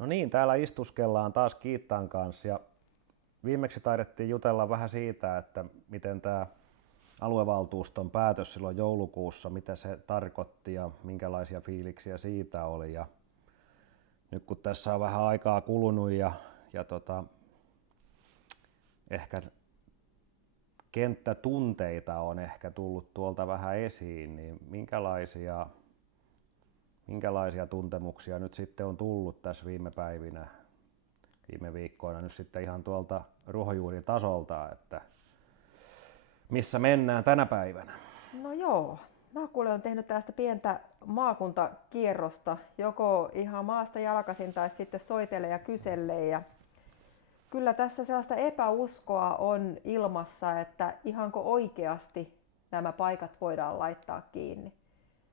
No niin, täällä istuskellaan taas Kiittaan kanssa ja viimeksi taidettiin jutella vähän siitä, että miten tämä aluevaltuuston päätös silloin joulukuussa, mitä se tarkoitti ja minkälaisia fiiliksiä siitä oli. Ja nyt kun tässä on vähän aikaa kulunut ja ehkä kenttätunteita on ehkä tullut tuolta vähän esiin, niin minkälaisia tuntemuksia nyt sitten on tullut tässä viime päivinä, viime viikkoina nyt sitten ihan tuolta ruohonjuuritasolta, että missä mennään tänä päivänä? No joo, mä kuule on tehnyt tästä pientä maakuntakierrosta, joko ihan maasta jalkaisin tai sitten soitelle ja kyselle. Ja kyllä tässä sellaista epäuskoa on ilmassa, että ihanko oikeasti nämä paikat voidaan laittaa kiinni.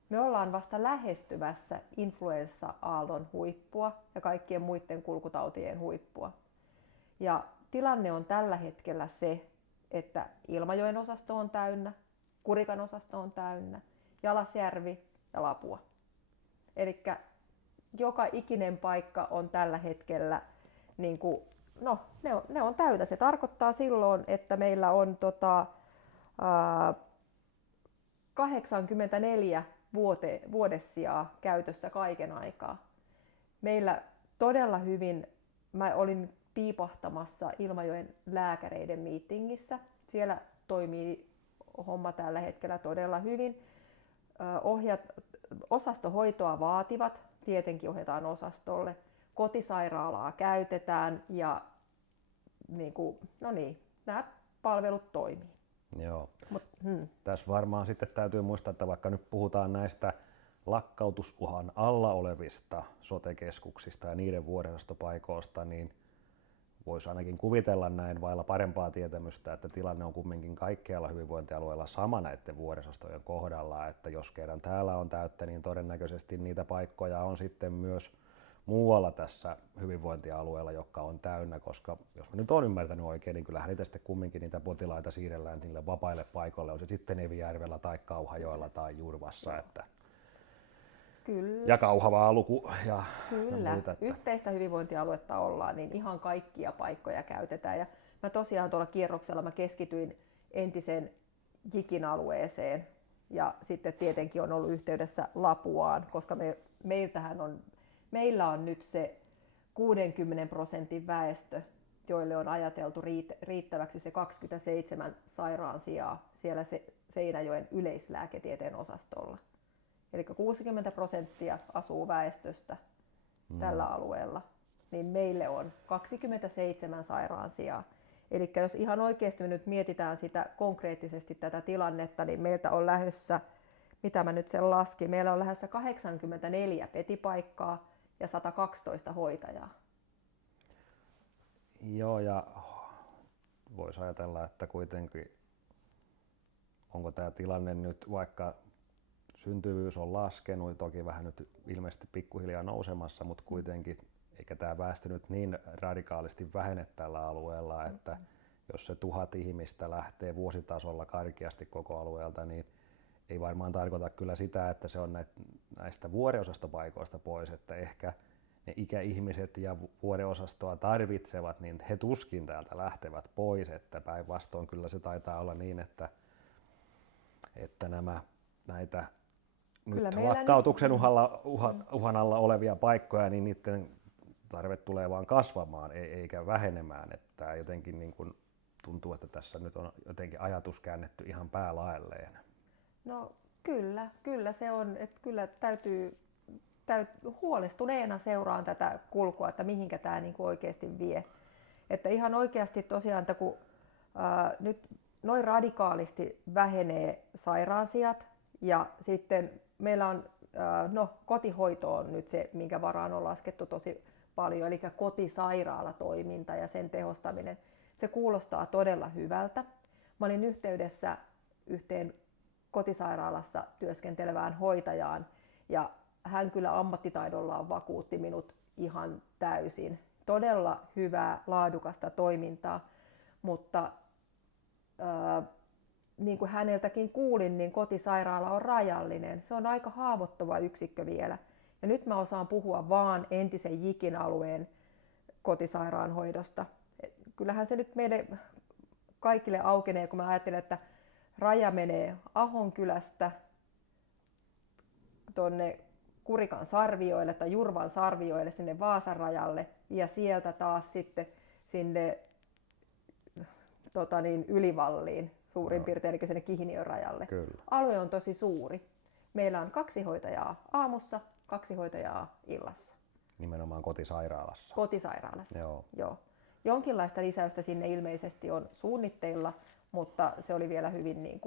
Me ollaan vasta lähestymässä influenssa-aallon huippua ja kaikkien muiden kulkutautien huippua. Ja tilanne on tällä hetkellä se, että Ilmajoen osasto on täynnä, Kurikan osasto on täynnä, Jalasjärvi ja Lapua. Eli joka ikinen paikka on tällä hetkellä, niin kuin, no, ne on täynnä. Se tarkoittaa silloin, että meillä on 84 vuodessijaa käytössä kaiken aikaa. Meillä todella hyvin, mä olin piipahtamassa Ilmajoen lääkäreiden miitingissä. Siellä toimii homma tällä hetkellä todella hyvin. Osastohoitoa vaativat, tietenkin ohjataan osastolle. Kotisairaalaa käytetään ja nämä palvelut toimii. Joo. Tässä varmaan sitten täytyy muistaa, että vaikka nyt puhutaan näistä lakkautusuhan alla olevista sote-keskuksista ja niiden vuodeosastopaikoista, niin voisi ainakin kuvitella näin vailla parempaa tietämystä, että tilanne on kumminkin kaikkialla hyvinvointialueilla sama näiden vuodeosastojen kohdalla, että jos kerran täällä on täyttä, niin todennäköisesti niitä paikkoja on sitten myös muualla tässä hyvinvointialueella, joka on täynnä, koska jos mä nyt olen ymmärtänyt oikein, niin kyllähän niitä sitten kumminkin niitä potilaita siirrellään niille vapaille paikoille, on se sitten Evijärvellä tai Kauhajoella tai Jurvassa, että Kyllä. ja Kauhavaa luku ja Kyllä, muita. Että yhteistä hyvinvointialuetta ollaan, niin ihan kaikkia paikkoja käytetään. Ja mä tosiaan tuolla kierroksella mä keskityin entiseen Jikin alueeseen ja sitten tietenkin on ollut yhteydessä Lapuaan, koska meillä on nyt se 60% väestö, joille on ajateltu riittäväksi se 27 sairaansijaa siellä Seinäjoen yleislääketieteen osastolla. Eli 60% asuu väestöstä tällä alueella, niin meille on 27 sairaansijaa. Eli jos ihan oikeasti me nyt mietitään sitä konkreettisesti tätä tilannetta, niin meiltä on lähdössä, mitä mä nyt sen laskin, meillä on lähdössä 84 petipaikkaa ja 112 hoitajaa. Joo, ja voisi ajatella, että kuitenkin onko tämä tilanne nyt, vaikka syntyvyys on laskenut, toki vähän nyt ilmeisesti pikkuhiljaa nousemassa, mutta kuitenkin eikä tämä väestö nyt niin radikaalisti vähene tällä alueella, että jos se 1000 ihmistä lähtee vuositasolla karkeasti koko alueelta, niin ei varmaan tarkoita kyllä sitä, että se on näistä vuodeosastopaikoista pois, että ehkä ne ikäihmiset ja vuodeosastoa tarvitsevat, niin he tuskin täältä lähtevät pois, että päinvastoin kyllä se taitaa olla niin, että näitä nyt lakkautuksen uhan alla olevia paikkoja, niin niiden tarve tulee vaan kasvamaan eikä vähenemään. Että jotenkin niin kuin tuntuu, että tässä nyt on jotenkin ajatus käännetty ihan päälaelleen. No kyllä se on, että kyllä täytyy huolestuneena seuraan tätä kulkua, että mihinkä tämä niin kuin oikeasti vie. Että ihan oikeasti tosiaan, että kun nyt noin radikaalisti vähenee sairaansijat ja sitten meillä on, kotihoito on nyt se, minkä varaan on laskettu tosi paljon, eli kotisairaalatoiminta ja sen tehostaminen. Se kuulostaa todella hyvältä. Mä olin yhteydessä yhteen kotisairaalassa työskentelevään hoitajaan ja hän kyllä ammattitaidollaan vakuutti minut ihan täysin. Todella hyvää, laadukasta toimintaa, mutta niin kuin häneltäkin kuulin, niin kotisairaala on rajallinen. Se on aika haavoittuva yksikkö vielä. Ja nyt mä osaan puhua vaan entisen Jikin alueen kotisairaanhoidosta. Kyllähän se nyt meille kaikille aukenee, kun mä ajattelen, että raja menee Ahonkylästä tuonne Kurikan Sarvioille tai Jurvan Sarvioille sinne Vaasan rajalle ja sieltä taas sitten sinne Ylivalliin suurin piirtein, eli sinne Kihniön rajalle. Kyllä. Alue on tosi suuri. Meillä on 2 hoitajaa aamussa, 2 hoitajaa illassa. Nimenomaan kotisairaalassa. Kotisairaalassa, Joo. Jonkinlaista lisäystä sinne ilmeisesti on suunnitteilla, mutta se oli vielä hyvin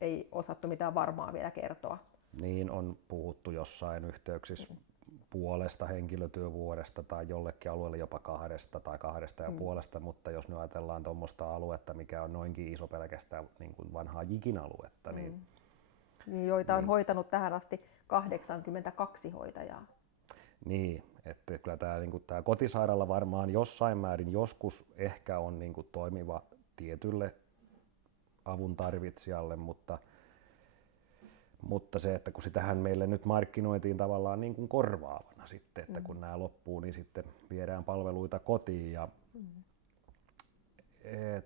ei osattu mitään varmaa vielä kertoa. Niin on puhuttu jossain yhteyksissä puolesta henkilötyövuodesta tai jollekin alueelle jopa 2 tai 2,5, mutta jos nyt ajatellaan tuommoista aluetta, mikä on noinkin iso pelkästään niin kuin vanhaa Jikin aluetta, niin joita on hoitanut tähän asti 82 hoitajaa. Niin, että kyllä tämä kotisairaala varmaan jossain määrin joskus ehkä on niin kuin toimiva tietylle avun tarvitsijalle, mutta se, että kun sitähän meille nyt markkinoitiin tavallaan niin kuin korvaavana sitten, että kun nämä loppuu, niin sitten viedään palveluita kotiin ja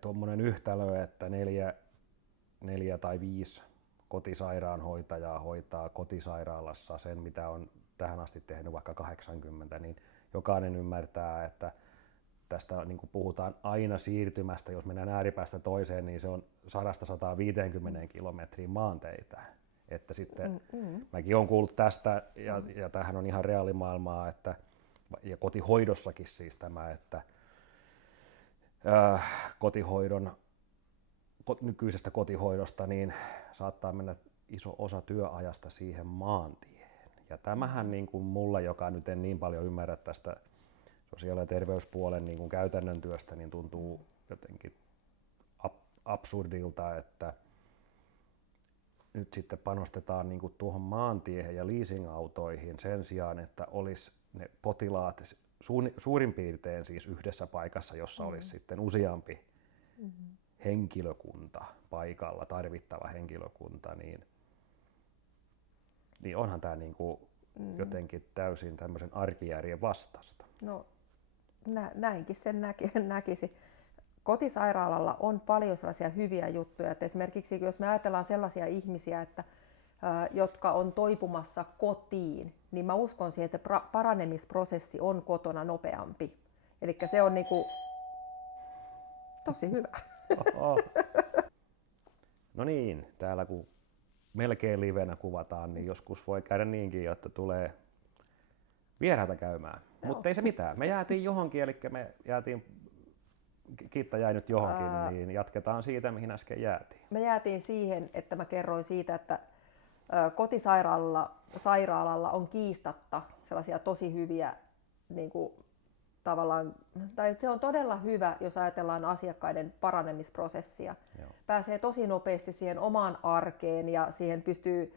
tuommoinen yhtälö, että 4 tai 5 kotisairaanhoitajaa hoitaa kotisairaalassa sen, mitä on tähän asti tehnyt vaikka 80, niin jokainen ymmärtää, että tästä niin kuin puhutaan aina siirtymästä, jos mennään ääripäästä toiseen, niin se on 100-150 kilometriä maanteitä. Että sitten mäkin olen kuullut tästä, ja tämähän on ihan reaalimaailmaa, että, ja kotihoidossakin siis tämä, että nykyisestä kotihoidosta niin saattaa mennä iso osa työajasta siihen maantiehen. Ja tämähän niin kuin mulla, joka nyt en niin paljon ymmärrä tästä sosiaali- ja terveyspuolen niin kuin käytännön työstä, niin tuntuu jotenkin absurdilta, että nyt sitten panostetaan niin kuin tuohon maantiehen ja leasingautoihin sen sijaan, että olisi ne potilaat suurin piirtein siis yhdessä paikassa, jossa olisi sitten useampi henkilökunta paikalla, tarvittava henkilökunta, niin onhan tämä niin kuin jotenkin täysin tämmöisen arkijärjen vastasta. No näinkin sen näkisi. Kotisairaalalla on paljon sellaisia hyviä juttuja, että esimerkiksi jos me ajatellaan sellaisia ihmisiä, jotka on toipumassa kotiin, niin mä uskon siihen, että se paranemisprosessi on kotona nopeampi. Eli se on niinku tosi hyvä. No niin, täällä kun melkein livenä kuvataan, niin joskus voi käydä niinkin, että tulee vieraita käymään. Mutta ei se mitään. Me jäätiin johonkin, eli Kiitta jäi nyt johonkin, niin jatketaan siitä, mihin äsken jäätiin. Me jäätiin siihen, että mä kerroin siitä, että kotisairaalalla on kiistatta sellaisia tosi hyviä, niin kuin, tavallaan, tai se on todella hyvä, jos ajatellaan asiakkaiden paranemisprosessia. Joo. Pääsee tosi nopeasti siihen omaan arkeen ja siihen pystyy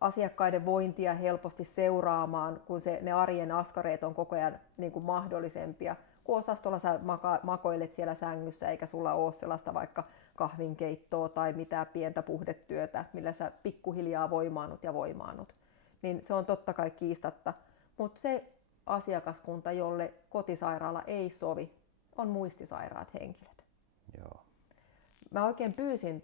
asiakkaiden vointia helposti seuraamaan, kun ne arjen askareet on koko ajan niin kuin mahdollisempia. Kun osastolla sä makoilet siellä sängyssä eikä sulla ole sellaista vaikka kahvinkeittoa tai mitään pientä puhdetyötä, millä sä pikkuhiljaa voimaannut, niin se on totta kai kiistatta. Mutta se asiakaskunta, jolle kotisairaala ei sovi, on muistisairaat henkilöt. Joo. Mä oikein pyysin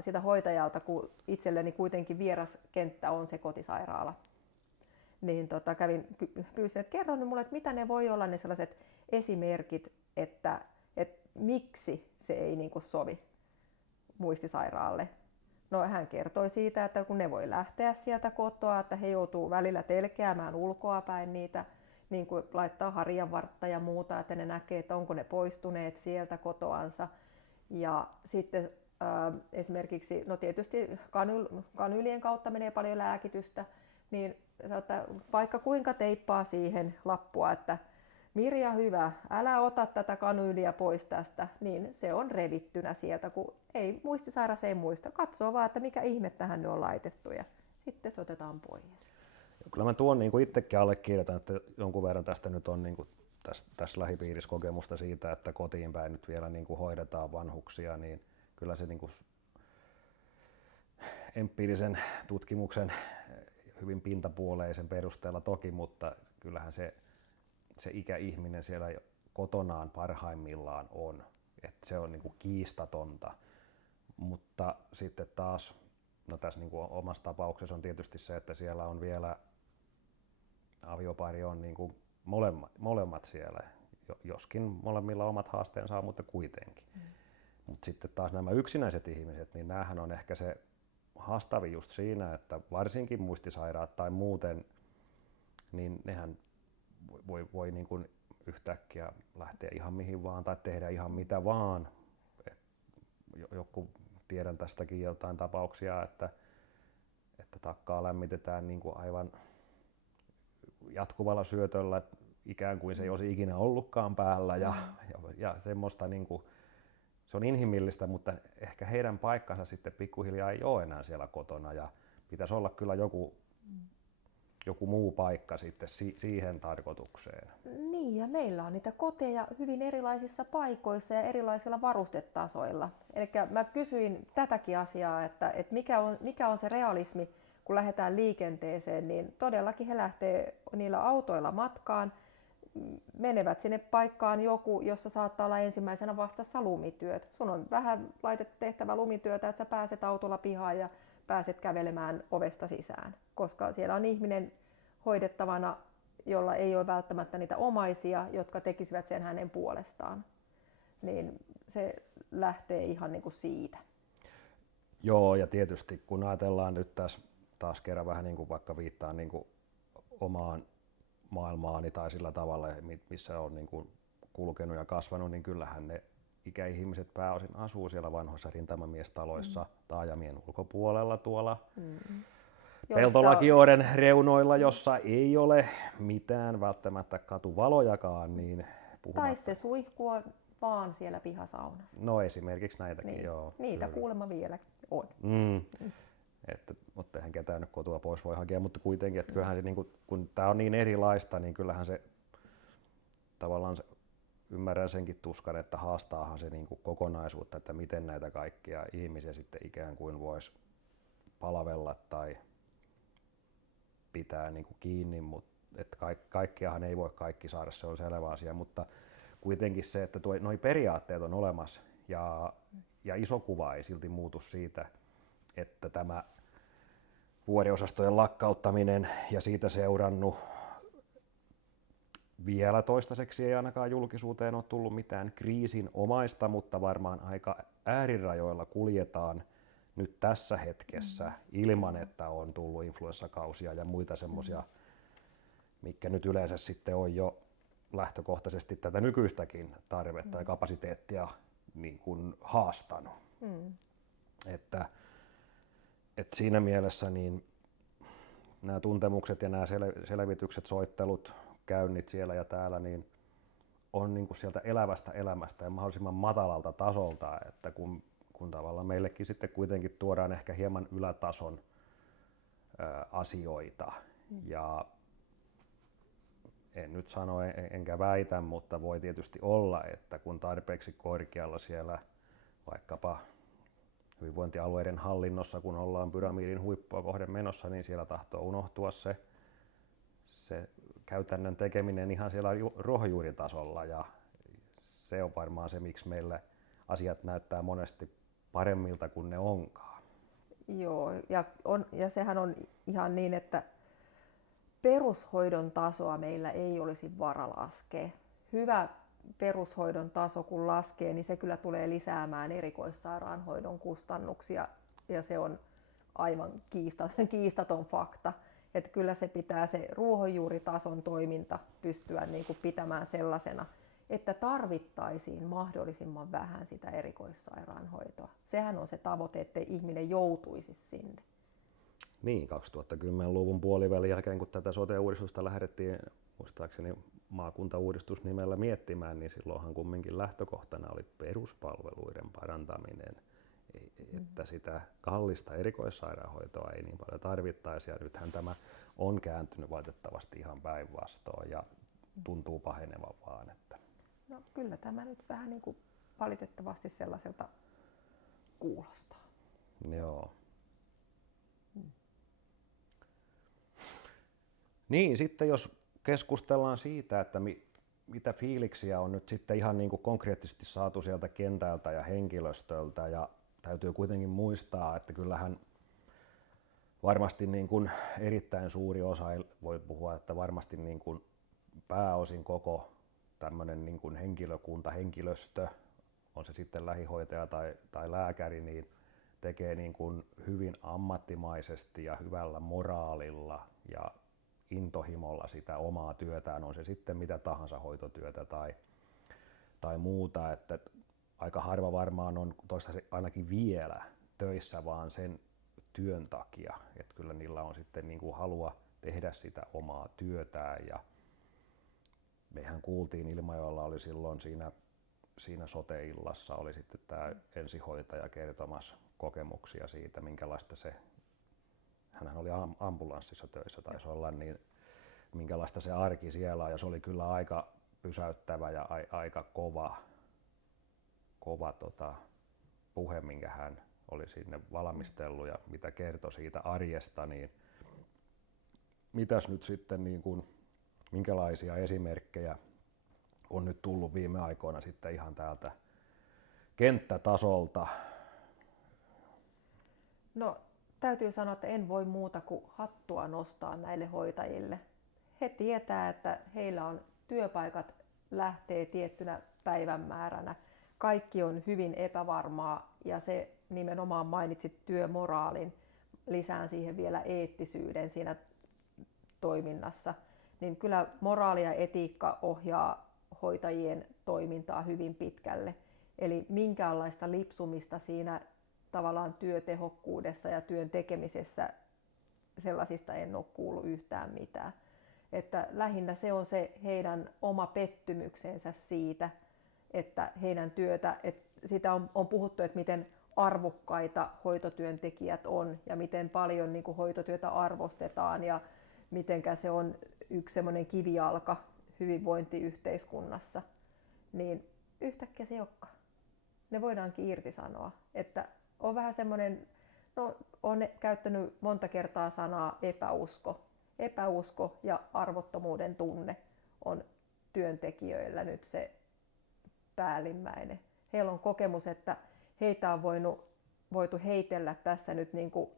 sitä hoitajalta, kun itselleni kuitenkin vieras kenttä on se kotisairaala. Niin pyysin, että kerro mulle, että mitä ne voi olla ne sellaiset esimerkit, että miksi se ei niinku sovi muistisairaalle. No hän kertoi siitä, että kun ne voi lähteä sieltä kotoa, että he joutuu välillä telkeämään ulkoapäin niitä, niin kuin laittaa harjanvartta ja muuta, että ne näkee, että onko ne poistuneet sieltä kotoansa. Ja sitten esimerkiksi, no tietysti kanylien kautta menee paljon lääkitystä, niin vaikka kuinka teippaa siihen lappua, että Mirja hyvä, älä ota tätä kanyyliä pois tästä, niin se on revittynä sieltä, kun muistisairas ei muista. Katsoo vaan, että mikä ihme tähän on laitettu ja sitten se otetaan pois. Kyllä mä tuon niin kuin itsekin allekirjoitan, että jonkun verran tästä nyt on niin kuin tässä lähipiirissä kokemusta siitä, että kotiin päin nyt vielä niin kuin hoidetaan vanhuksia, niin kyllä se niin kuin empiirisen tutkimuksen hyvin pintapuoleisen perusteella toki, mutta kyllähän se ikäihminen siellä kotonaan parhaimmillaan on. Että se on niin kuin kiistatonta. Mutta sitten taas, no tässä niin kuin omassa tapauksessa on tietysti se, että siellä on vielä aviopari on niin kuin molemmat siellä, joskin molemmilla omat haasteensa, mutta kuitenkin. Mutta sitten taas nämä yksinäiset ihmiset, niin näähän on ehkä se haastavin just siinä, että varsinkin muistisairaat tai muuten, niin nehän voi niin kuin yhtäkkiä lähteä ihan mihin vaan tai tehdä ihan mitä vaan. Joku tiedän tästäkin jotain tapauksia, että takkaa lämmitetään niin kuin aivan jatkuvalla syötöllä, ikään kuin se ei olisi ikinä ollutkaan päällä ja semmoista niin kuin, se on inhimillistä, mutta ehkä heidän paikkansa sitten pikkuhiljaa ei ole enää siellä kotona ja pitäisi olla kyllä joku muu paikka sitten siihen tarkoitukseen. Niin, ja meillä on niitä koteja hyvin erilaisissa paikoissa ja erilaisilla varustetasoilla. Eli mä kysyin tätäkin asiaa, että mikä on se realismi, kun lähdetään liikenteeseen, niin todellakin he lähtee niillä autoilla matkaan, menevät sinne paikkaan jossa saattaa olla ensimmäisenä vastassa lumityöt. Sun on vähän tehtävä lumityötä, että sä pääset autolla pihaan ja pääset kävelemään ovesta sisään, koska siellä on ihminen hoidettavana, jolla ei ole välttämättä niitä omaisia, jotka tekisivät sen hänen puolestaan. Niin se lähtee ihan niin kuin siitä. Joo, ja tietysti kun ajatellaan nyt tässä taas kerran vähän niin kuin vaikka viittaan niin kuin omaan maailmaani tai sillä tavalla, missä on niin kuin kulkenut ja kasvanut, niin kyllähän ne ikäihmiset pääosin asuu siellä vanhoissa rintamamiestaloissa taajamien ulkopuolella tuolla peltolakioiden reunoilla, jossa ei ole mitään välttämättä katuvalojakaan. Niin tai se suihkuu vaan siellä pihasaunassa. No esimerkiksi näitäkin, niin. joo. Niitä kyllä. Kuulemma vielä on. Mutta eihän ketään nyt kotua pois voi hakea, mutta kuitenkin, että kyllähän se, niin kun tämä on niin erilaista, niin kyllähän se tavallaan ymmärrän senkin tuskan, että haastaahan se niin kuin kokonaisuutta, että miten näitä kaikkia ihmisiä sitten ikään kuin voisi palvella tai pitää niin kuin kiinni, mutta että kaikkiahan ei voi kaikki saada, se on selvä asia, mutta kuitenkin se, että nuo periaatteet on olemassa ja iso kuva ei silti muutu siitä, että tämä vuodeosastojen lakkauttaminen ja siitä seurannut vielä toistaiseksi ei ainakaan julkisuuteen ole tullut mitään kriisin omaista, mutta varmaan aika äärirajoilla kuljetaan nyt tässä hetkessä ilman, että on tullut influenssakausia ja muita semmoisia, mitkä nyt yleensä sitten on jo lähtökohtaisesti tätä nykyistäkin tarvetta ja kapasiteettia niin kuin haastanut. Että siinä mielessä niin nämä tuntemukset ja nämä selvitykset, soittelut, käynnit siellä ja täällä niin on niin kuin sieltä elävästä elämästä ja mahdollisimman matalalta tasolta, että kun tavallaan meillekin sitten kuitenkin tuodaan ehkä hieman ylätason asioita. Ja en nyt sano enkä väitä, mutta voi tietysti olla, että kun tarpeeksi korkealla siellä vaikkapa hyvinvointialueiden hallinnossa, kun ollaan pyramidin huippua kohden menossa, niin siellä tahtoo unohtua se käytännön tekeminen ihan siellä ruohonjuuritasolla ja se on varmaan se, miksi meillä asiat näyttää monesti paremmilta kuin ne onkaan. Joo, ja sehän on ihan niin, että perushoidon tasoa meillä ei olisi vara laskea. Hyvä perushoidon taso kun laskee, niin se kyllä tulee lisäämään erikoissairaanhoidon kustannuksia ja se on aivan kiistaton fakta. Että kyllä se pitää se ruohonjuuritason toiminta pystyä niin kuin pitämään sellaisena, että tarvittaisiin mahdollisimman vähän sitä erikoissairaanhoitoa. Sehän on se tavoite, ettei ihminen joutuisi sinne. Niin, 2010-luvun puolivälin jälkeen, kun tätä sote-uudistusta lähdettiin muistaakseni maakuntauudistus nimellä miettimään, niin silloinhan kumminkin lähtökohtana oli peruspalveluiden parantaminen, että sitä kallista erikoissairaanhoitoa ei niin paljon tarvittaisi. Ja nythän tämä on kääntynyt valitettavasti ihan päinvastoin ja tuntuu pahenevan vaan. Että. No kyllä tämä nyt vähän niin kuin valitettavasti sellaiselta kuulostaa. Joo. Niin, sitten jos keskustellaan siitä, että mitä fiiliksiä on nyt sitten ihan niin kuin konkreettisesti saatu sieltä kentältä ja henkilöstöltä, ja täytyy kuitenkin muistaa, että kyllähän varmasti niin kuin erittäin suuri osa, voi puhua, että varmasti niin kuin pääosin koko tämmöinen niin kuin henkilöstö, on se sitten lähihoitaja tai lääkäri, niin tekee niin kuin hyvin ammattimaisesti ja hyvällä moraalilla ja intohimolla sitä omaa työtään, on se sitten mitä tahansa hoitotyötä tai muuta, että aika harva varmaan on toistaiseksi ainakin vielä töissä vaan sen työn takia, että kyllä niillä on sitten niin kuin halua tehdä sitä omaa työtään, ja mehän kuultiin, Ilmajoella oli silloin siinä sote-illassa oli sitten tämä ensihoitaja kertomassa kokemuksia siitä, minkälaista se, hänhän oli ambulanssissa töissä taisi olla, niin minkälaista se arki siellä on, ja se oli kyllä aika pysäyttävä ja aika kova puhe, minkä hän oli sinne valmistellut ja mitä kertoi siitä arjesta, niin mitäs nyt sitten niin kuin, minkälaisia esimerkkejä on nyt tullut viime aikoina sitten ihan täältä kenttätasolta? No täytyy sanoa, että en voi muuta kuin hattua nostaa näille hoitajille. He tietää, että heillä on työpaikat lähtee tiettynä päivänmääränä. Kaikki on hyvin epävarmaa, ja se nimenomaan mainitsit työmoraalin, lisään siihen vielä eettisyyden siinä toiminnassa. Niin kyllä moraali ja etiikka ohjaa hoitajien toimintaa hyvin pitkälle. Eli minkäänlaista lipsumista siinä tavallaan työtehokkuudessa ja työn tekemisessä, sellaisista en ole kuullut yhtään mitään. Että lähinnä se on se heidän oma pettymyksensä siitä, että heidän työtä, että sitä on puhuttu, että miten arvokkaita hoitotyöntekijät on ja miten paljon niin kuin hoitotyötä arvostetaan ja mitenkä se on yksi semmoinen kivijalka hyvinvointiyhteiskunnassa, niin yhtäkkiä se ei olekaan. Ne voidaankin irtisanoa. Että on vähän semmoinen, no olen käyttänyt monta kertaa sanaa epäusko. Epäusko ja arvottomuuden tunne on työntekijöillä nyt se päällimmäinen. Heillä on kokemus, että heitä on voitu heitellä tässä nyt niin kuin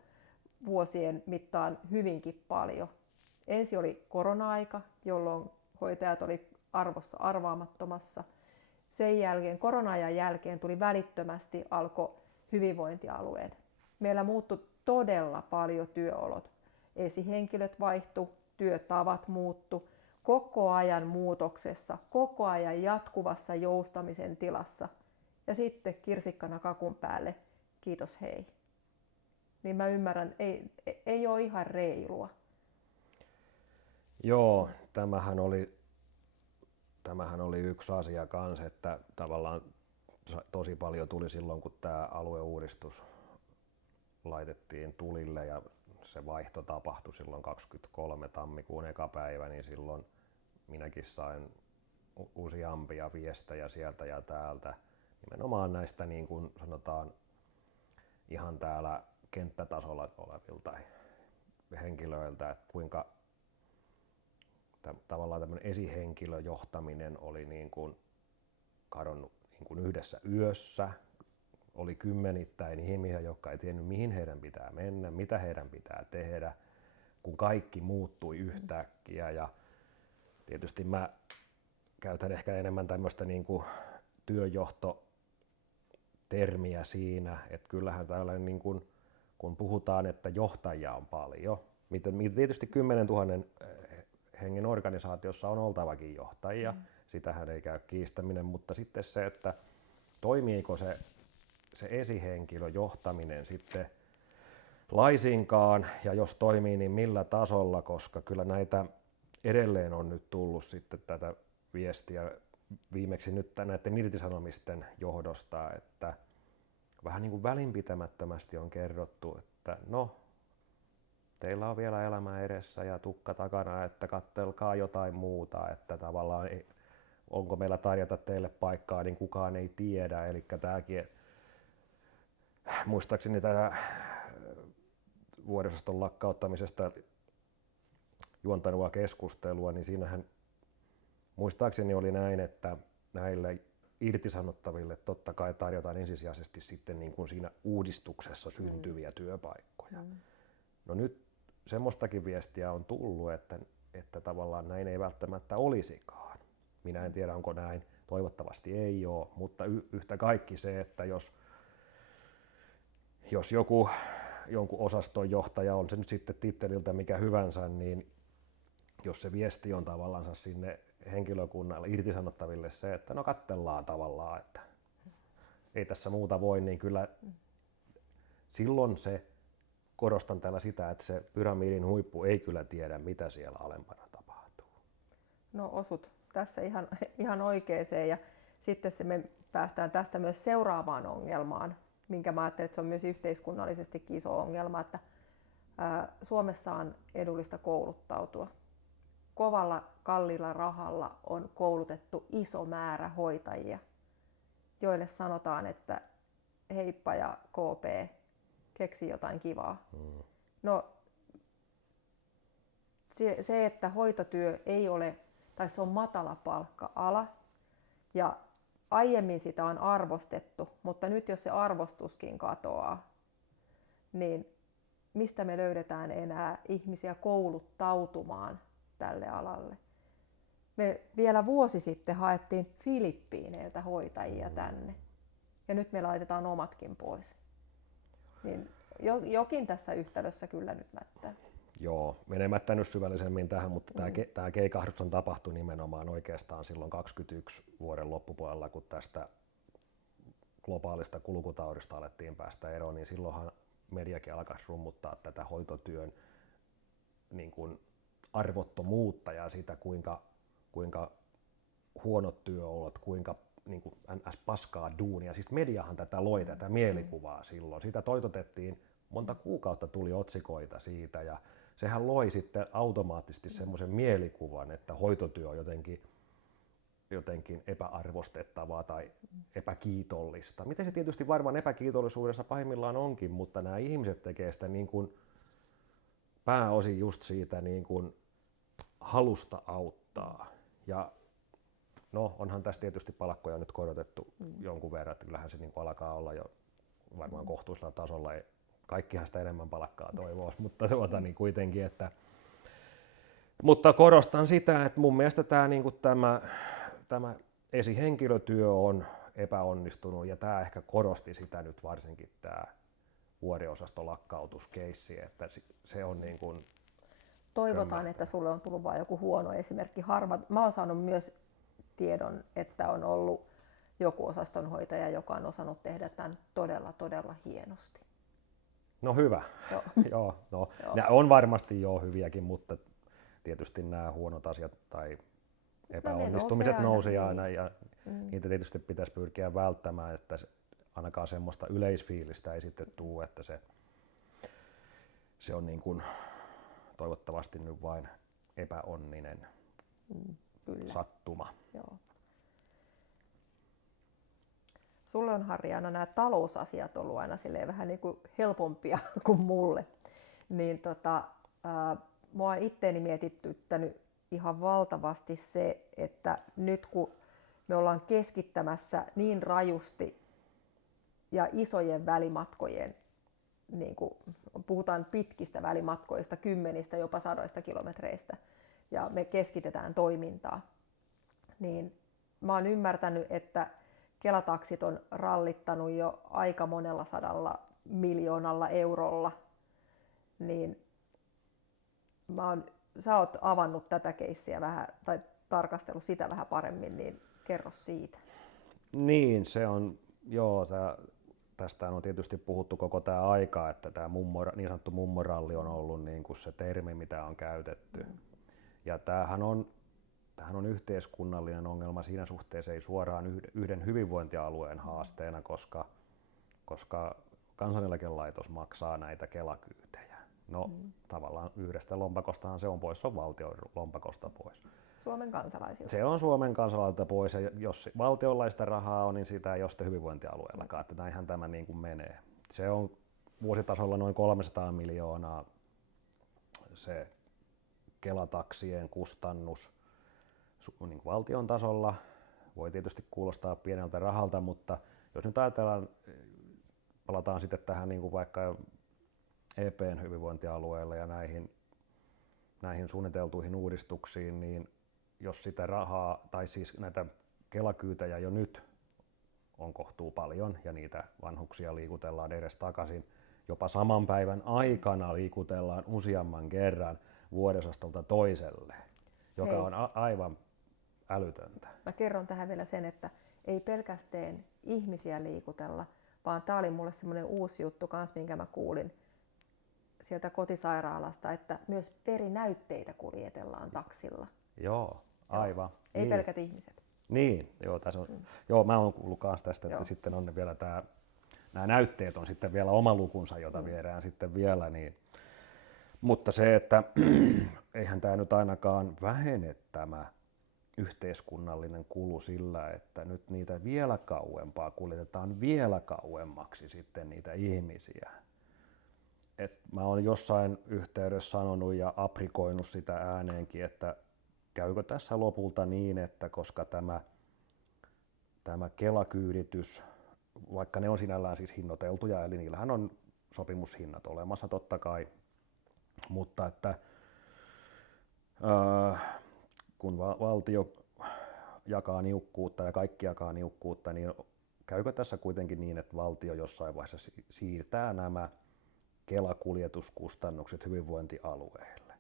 vuosien mittaan hyvinkin paljon. Ensin oli korona-aika, jolloin hoitajat oli arvossa arvaamattomassa. Sen jälkeen, korona-ajan jälkeen tuli välittömästi alkoi hyvinvointialueet. Meillä muuttui todella paljon työolot. Esihenkilöt vaihtui, työtavat muuttu, koko ajan muutoksessa, koko ajan jatkuvassa joustamisen tilassa. Ja sitten kirsikkana kakun päälle, kiitos hei. Niin mä ymmärrän, ei ole ihan reilua. Joo, tämähän oli yksi asia kanssa, että tavallaan tosi paljon tuli silloin, kun tämä alueuudistus laitettiin tulille ja se vaihto tapahtui silloin 23. tammikuun eka päivä, niin silloin minäkin sain useampia viestejä sieltä ja täältä nimenomaan näistä niin kuin sanotaan ihan täällä kenttätasolla olevilta henkilöiltä, että kuinka tavallaan tämmöinen esihenkilöjohtaminen oli niin kuin kadonnut niin kuin yhdessä yössä. Oli kymmenittäin ihmisiä, jotka ei tiennyt mihin heidän pitää mennä, mitä heidän pitää tehdä, kun kaikki muuttui yhtäkkiä. Ja tietysti mä käytän ehkä enemmän tämmöistä niin kuin työjohtotermiä siinä, että kyllähän tällainen niin kuin, kun puhutaan, että johtajia on paljon, tietysti 10 000 hengen organisaatiossa on oltavakin johtajia, sitähän ei käy kiistäminen, mutta sitten se, että toimiiko se esihenkilö johtaminen sitten laisinkaan, ja jos toimii, niin millä tasolla, koska kyllä näitä edelleen on nyt tullut sitten tätä viestiä viimeksi nyt näiden irtisanomisten johdosta, että vähän niin kuin välinpitämättömästi on kerrottu, että no, teillä on vielä elämä edessä ja tukka takana, että kattelkaa jotain muuta, että tavallaan onko meillä tarjota teille paikkaa, niin kukaan ei tiedä, eli tämäkin, muistaakseni tätä vuodosaston lakkauttamisesta juontanua keskustelua, niin siinähän muistaakseni oli näin, että näille irtisanottaville totta kai tarjotaan ensisijaisesti sitten niin kuin siinä uudistuksessa syntyviä työpaikkoja. No nyt semmoistakin viestiä on tullut, että tavallaan näin ei välttämättä olisikaan. Minä en tiedä, onko näin. Toivottavasti ei ole, mutta yhtä kaikki se, että jos jonkun osaston johtaja on se nyt sitten titteliltä mikä hyvänsä, niin jos se viesti on tavallaan sinne henkilökunnalle irtisanottaville se, että no katsellaan tavallaan, että ei tässä muuta voi, niin kyllä silloin se, korostan täällä sitä, että se pyramidin huippu ei kyllä tiedä, mitä siellä alempana tapahtuu. No osut tässä ihan oikeeseen, ja sitten me päästään tästä myös seuraavaan ongelmaan, minkä mä ajattelen, että se on myös yhteiskunnallisesti iso ongelma, että Suomessa on edullista kouluttautua. Kovalla, kalliilla rahalla on koulutettu iso määrä hoitajia, joille sanotaan, että heippa ja KP, keksi jotain kivaa. No se, että hoitotyö ei ole, tai se on matala palkka-ala, ja aiemmin sitä on arvostettu, mutta nyt jos se arvostuskin katoaa, niin mistä me löydetään enää ihmisiä kouluttautumaan tälle alalle? Me vielä vuosi sitten haettiin Filippiineiltä hoitajia tänne, ja nyt me laitetaan omatkin pois. Niin jokin tässä yhtälössä kyllä nyt mättää. Joo, menemättä nyt syvällisemmin tähän, mutta tämä keikahdus on tapahtunut nimenomaan oikeastaan silloin 2021 vuoden loppupuolella, kun tästä globaalista kulkutaudista alettiin päästä eroon, niin silloinhan mediakin alkaisi rummuttaa tätä hoitotyön niin kuin arvottomuutta ja sitä, kuinka huonot työolot, kuinka niin kuin NS paskaa duunia. Siis mediahan tätä loi, tätä mielikuvaa silloin. Sitä toitotettiin, monta kuukautta tuli otsikoita siitä, ja sehän loi sitten automaattisesti semmoisen mielikuvan, että hoitotyö on jotenkin epäarvostettavaa tai epäkiitollista. Miten se tietysti varmaan epäkiitollisuudessa pahimmillaan onkin, mutta nämä ihmiset tekee sitä niin kuin pääosin just siitä niin kuin halusta auttaa. Ja no, onhan tässä tietysti palkkoja nyt korotettu jonkun verran, että kyllähän se niin kuin alkaa olla jo varmaan kohtuullisella tasolla. Kaikkihan sitä enemmän palkkaa toivoisi, mutta niin kuitenkin, mutta korostan sitä, että mun mielestä tämä esihenkilötyö on epäonnistunut, ja tämä ehkä korosti sitä nyt varsinkin tämä vuodeosaston lakkautuskeissi, että se on niin kuin toivotaan, että sulle on tullut vain joku huono esimerkki. Mä oon saanut myös tiedon, että on ollut joku osastonhoitaja, joka on osannut tehdä tämän todella, todella hienosti. No hyvä. Joo. Joo, no. Nämä on varmasti hyviäkin, mutta tietysti nämä huonot asiat tai epäonnistumiset nousee aina, ja niitä tietysti pitäisi pyrkiä välttämään, että ainakaan semmoista yleisfiilistä ei sitten tule, että se on niin kuin toivottavasti nyt vain epäonninen sattuma. Joo. Sulle on, Harri, aina nämä talousasiat ollut aina silleen vähän niin kuin helpompia kuin mulle. Niin mua on itteeni mietityttänyt ihan valtavasti se, että nyt kun me ollaan keskittämässä niin rajusti ja isojen välimatkojen, niin kuin puhutaan pitkistä välimatkoista, 10, jopa 100 kilometreistä, ja me keskitetään toimintaa, niin mä oon ymmärtänyt, että Kela-taksit on rallittanut jo aika monella 100 miljoonalla eurolla, niin sä oot avannut tätä keissiä vähän, tai tarkastellut sitä vähän paremmin, niin kerro siitä. Niin, se on, joo, tästä on tietysti puhuttu koko tämä aika, että tämä niin sanottu mummoralli on ollut niin kuin se termi, mitä on käytetty. Ja tämähän on yhteiskunnallinen ongelma siinä suhteessa, ei suoraan yhden hyvinvointialueen haasteena, koska Kansaneläkelaitos maksaa näitä Kela-kyytejä. No tavallaan yhdestä lompakostahan se on pois, se on valtion lompakosta pois. Suomen kansalaisilta. Se on Suomen kansalaisilta pois, ja jos valtionlaista rahaa on, niin sitä ei ole sitten hyvinvointialueellakaan, että näinhän tämä niin kuin menee. Se on vuositasolla noin 300 miljoonaa se Kela-taksien kustannus niin kuin valtion tasolla voi tietysti kuulostaa pieneltä rahalta, mutta jos nyt ajatellaan, palataan sitten tähän niin kuin vaikka EP:n hyvinvointialueelle ja näihin suunniteltuihin uudistuksiin, niin jos sitä rahaa, tai siis näitä Kela-kyytejä jo nyt on kohtuu paljon ja niitä vanhuksia liikutellaan edes takaisin, jopa saman päivän aikana liikutellaan useamman kerran vuodesastolta toiselle, joka on aivan älytöntä. Mä kerron tähän vielä sen, että ei pelkästään ihmisiä liikutella, vaan tää oli mulle semmoinen uusi juttu kans, minkä mä kuulin sieltä kotisairaalasta, että myös verinäytteitä kuljetellaan taksilla. Joo, aivan. Ei pelkät ihmiset. Niin, joo, tässä on, joo, mä oon kuullut myös tästä, että sitten on vielä nämä näytteet on sitten vielä oma lukunsa, jota viedään sitten vielä. Niin. Mutta se, että eihän tämä nyt ainakaan vähene tämä yhteiskunnallinen kulu sillä, että nyt niitä vielä kauempaa kuljetetaan vielä kauemmaksi sitten niitä ihmisiä. Et mä oon jossain yhteydessä sanonut ja aprikoinut sitä ääneenkin, että käykö tässä lopulta niin, että koska tämä Kela-kyyditys, vaikka ne on sinällään siis hinnoiteltuja, eli niillähän on sopimushinnat olemassa totta kai, mutta että kun valtio jakaa niukkuutta ja kaikki jakaa niukkuutta, niin käykö tässä kuitenkin niin, että valtio jossain vaiheessa siirtää nämä Kela-kuljetuskustannukset hyvinvointialueille?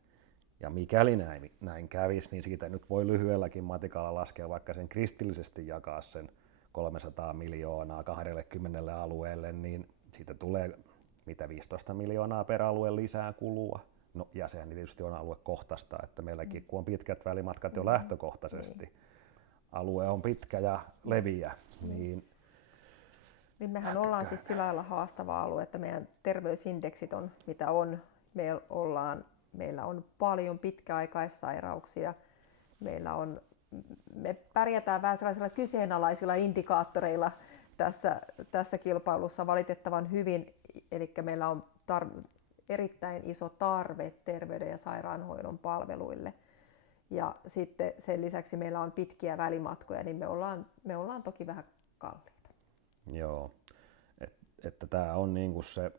Ja mikäli näin kävisi, niin siitä nyt voi lyhyelläkin matikalla laskea vaikka sen kristillisesti jakaa sen 300 miljoonaa 20 alueelle, niin siitä tulee 15 miljoonaa per alue lisää kulua. No, ja sehän tietysti on aluekohtaista, että meilläkin kun on pitkät välimatkat jo lähtökohtaisesti, alue on pitkä ja leviä, niin mehän ollaan siis sillä lailla haastava alue, että meidän terveysindeksit on mitä on. Meillä on paljon pitkäaikaissairauksia. Me pärjätään vähän sellaisilla kyseenalaisilla indikaattoreilla tässä kilpailussa valitettavan hyvin. Eli meillä on erittäin iso tarve terveyden ja sairaanhoidon palveluille. Ja sitten sen lisäksi meillä on pitkiä välimatkoja, niin me ollaan toki vähän kalliita. Joo, että tämä on niinku se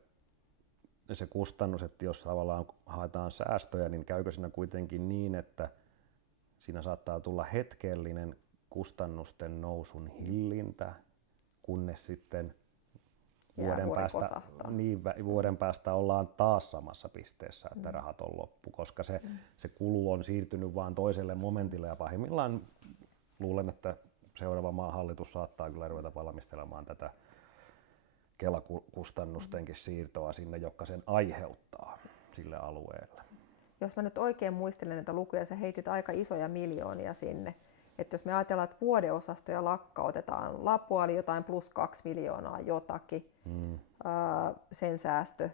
kustannus, että jos tavallaan haetaan säästöjä, niin käykö siinä kuitenkin niin, että siinä saattaa tulla hetkellinen kustannusten nousun hillintä, kunnes sitten vuoden päästä ollaan taas samassa pisteessä, että rahat on loppu, koska se kulu on siirtynyt vaan toiselle momentille ja pahimmillaan luulen, että seuraava maan hallitus saattaa kyllä ruveta valmistelemaan tätä Kela-kustannustenkin siirtoa sinne, joka sen aiheuttaa sille alueelle. Jos mä nyt oikein muistelen näitä lukuja, sä heitit aika isoja miljoonia sinne. Että jos me ajatellaan, että vuodeosastoja lakkautetaan, Lapua oli jotain plus 2 miljoonaa jotakin, sen säästö,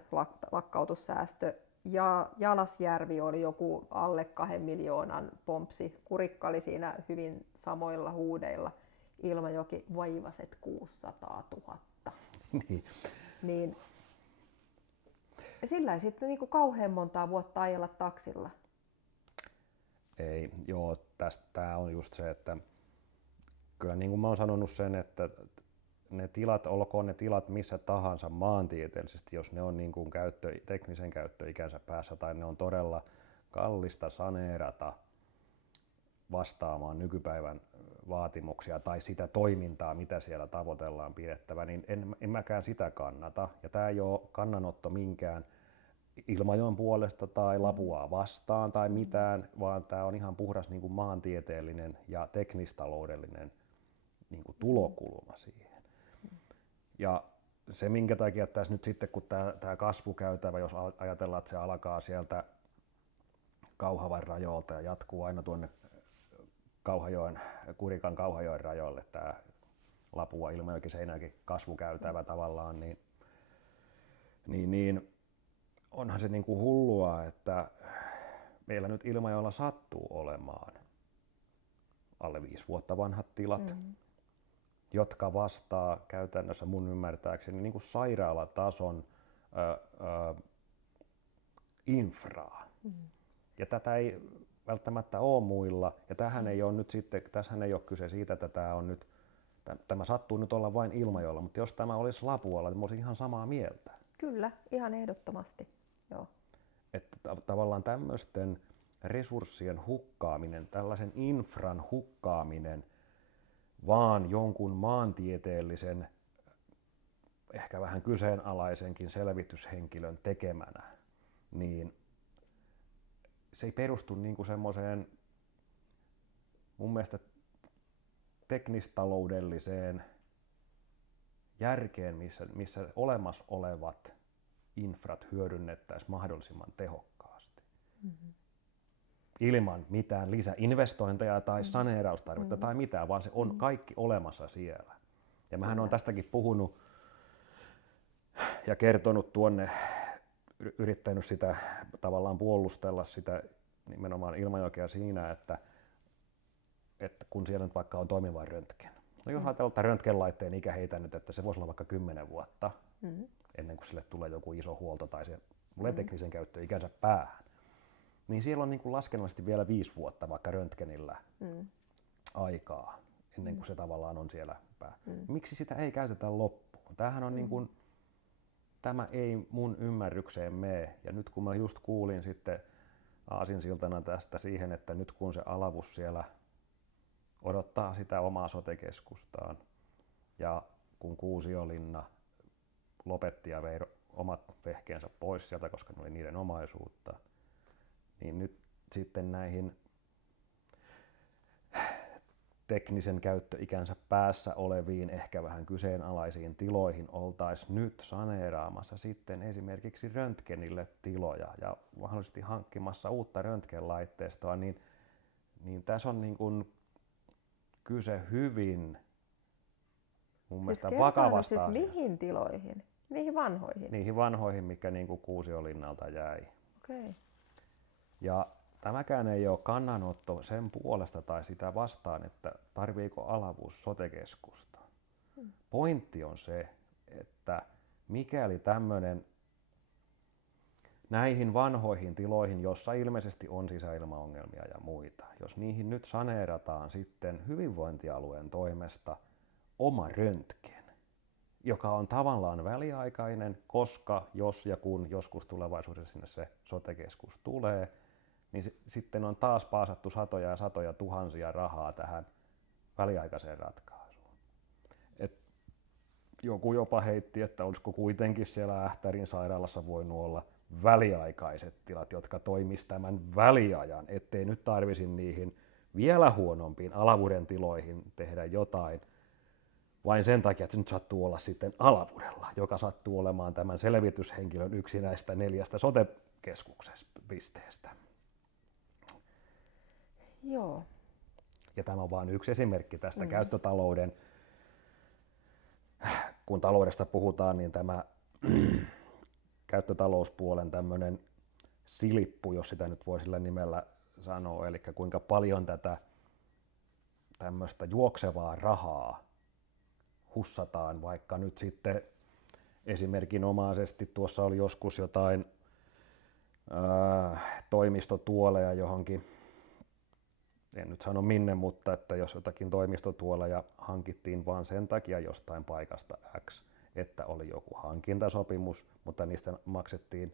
lakkautussäästö, ja Jalasjärvi oli joku alle 2 miljoonan pompsi, Kurikka oli siinä hyvin samoilla huudeilla, Ilmajoki vaivaset 600 000. Niin sillä ei sitten niinku kauhean montaa vuotta ajella taksilla. Ei, joo, tästä on just se, että kyllä niin kuin mä oon sanonut sen, että ne tilat, olkoon ne tilat missä tahansa maantieteellisesti, jos ne on niin kuin teknisen käyttöikänsä päässä tai ne on todella kallista saneerata vastaamaan nykypäivän vaatimuksia tai sitä toimintaa, mitä siellä tavoitellaan pidettävä, niin en mäkään sitä kannata. Ja tämä ei ole kannanotto minkään Ilmajoen puolesta tai Lapuaa vastaan tai mitään, vaan tämä on ihan puhdas niin kuin maantieteellinen ja teknistaloudellinen niin kuin tulokulma siihen. Ja se minkä takia tässä nyt sitten, kun tämä kasvukäytävä, jos ajatellaan, että se alkaa sieltä Kauhavan rajoilta ja jatkuu aina tuonne Kurikan Kauhajoen rajoille, tämä Lapua, Ilmajoki, Seinäjoki kasvukäytävä tavallaan, niin onhan se niin kuin hullua, että meillä nyt Ilmajoella sattuu olemaan alle 5 vuotta vanhat tilat, jotka vastaa käytännössä mun ymmärtääkseni niin kuin sairaalatason infraa. Ja tätä ei välttämättä ole muilla. Ja tämähän ei ole nyt sitten, tässähän ei ole kyse siitä, että tämä sattuu nyt olla vain Ilmajoella, mutta jos tämä olisi Lapualla, niin mä olisin ihan samaa mieltä. Kyllä, ihan ehdottomasti. Joo. Että tavallaan tämmöisten resurssien hukkaaminen, tällaisen infran hukkaaminen vaan jonkun maantieteellisen, ehkä vähän kyseenalaisenkin selvityshenkilön tekemänä, niin se ei perustu niin kuin semmoiseen mun mielestä teknistaloudelliseen järkeen, missä olemassa olevat infrat hyödynnettäisiin mahdollisimman tehokkaasti. Mm-hmm. Ilman mitään lisäinvestointeja tai saneeraustarvetta tai mitään, vaan se on kaikki olemassa siellä. Ja mähän olen tästäkin puhunut ja kertonut tuonne, yrittänyt sitä tavallaan puolustella sitä nimenomaan Ilmajokea siinä, että kun siellä nyt vaikka on toimiva röntgen. No jos ajatellaan röntgenlaitteen ikäheitä nyt, että se voisi olla vaikka 10 vuotta ennen kuin sille tulee joku iso huolto tai se tulee teknisen käyttöikänsä päähän. Niin siellä on niin kuin laskennallisesti vielä 5 vuotta vaikka röntgenillä aikaa ennen kuin se tavallaan on siellä Miksi sitä ei käytetä loppuun? Tämähän on niin kuin, tämä ei mun ymmärrykseen mene. Ja nyt kun mä just kuulin sitten aasinsiltana tästä siihen, että nyt kun se Alavus siellä odottaa sitä omaa sote-keskustaan ja kun Kuusiolinna lopetti ja vei omat vehkeensä pois sieltä, koska ne oli niiden omaisuutta, niin nyt sitten näihin teknisen käyttöikänsä päässä oleviin, ehkä vähän kyseenalaisiin tiloihin oltaisiin nyt saneeraamassa sitten esimerkiksi röntgenille tiloja ja mahdollisesti hankkimassa uutta röntgenlaitteistoa, niin tässä on niin kuin kyse hyvin mun mielestä vakavasta siis mihin tiloihin? Niihin vanhoihin? Niihin vanhoihin, mikä niin kuin Kuusiolinnalta jäi. Okay. Ja tämäkään ei ole kannanotto sen puolesta tai sitä vastaan, että tarviiko Alavus sote-keskusta. Pointti on se, että mikäli tämmöinen näihin vanhoihin tiloihin, jossa ilmeisesti on sisäilmaongelmia ja muita, jos niihin nyt saneerataan sitten hyvinvointialueen toimesta oma röntgen, joka on tavallaan väliaikainen, koska jos ja kun joskus tulevaisuudessa sinne se sote-keskus tulee, niin sitten on taas paasattu satoja ja satoja tuhansia rahaa tähän väliaikaiseen ratkaisuun. Joku jopa heitti, että olisiko kuitenkin siellä Ähtärin sairaalassa voinut olla väliaikaiset tilat, jotka toimisivat tämän väliajan, ettei nyt tarvisi niihin vielä huonompiin Alavuden tiloihin tehdä jotain, vain sen takia, että se nyt sattuu olla sitten Alavudella, joka sattuu olemaan tämän selvityshenkilön yksi näistä 4 sote-keskuspisteestä. Joo. Ja tämä on vain yksi esimerkki tästä käyttötalouden. Kun taloudesta puhutaan, niin tämä käyttötalouspuolen tämmöinen silippu, jos sitä nyt voi sillä nimellä sanoa, eli kuinka paljon tätä tämmöistä juoksevaa rahaa hussataan, vaikka nyt sitten esimerkinomaisesti tuossa oli joskus jotain toimistotuoleja johonkin, en nyt sano minne, mutta että jos jotakin toimistotuoleja hankittiin vaan sen takia jostain paikasta X, että oli joku hankintasopimus, mutta niistä maksettiin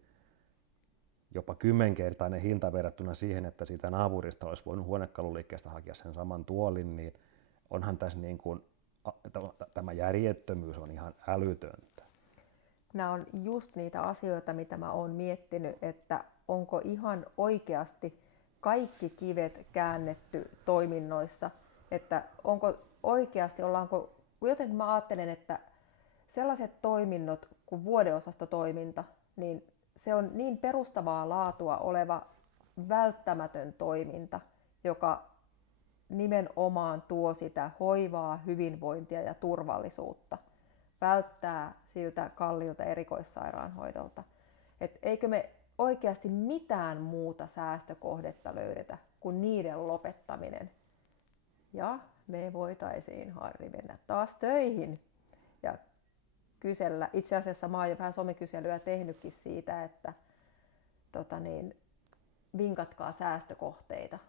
jopa 10-kertainen hinta verrattuna siihen, että siitä naapurista olisi voinut huonekaluliikkeestä hakea sen saman tuolin, niin onhan tässä niin kuin, tämä järjettömyys on ihan älytöntä. Nämä on just niitä asioita, mitä mä oon miettinyt, että onko ihan oikeasti kaikki kivet käännetty toiminnoissa, että onko oikeasti, jotenkin mä ajattelen, että sellaiset toiminnot kuin vuodeosastotoiminta, niin se on niin perustavaa laatua oleva välttämätön toiminta, joka nimenomaan tuo sitä hoivaa, hyvinvointia ja turvallisuutta, välttää siltä kalliilta erikoissairaanhoidolta. Et eikö me oikeasti mitään muuta säästökohdetta löydetä kuin niiden lopettaminen? Ja me voitaisiin, Harri, mennä taas töihin ja kysellä. Itse asiassa mä oon jo vähän somekyselyä tehnytkin siitä, että vinkatkaa säästökohteita.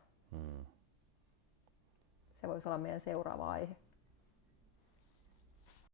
Se voisi olla meidän seuraava aihe.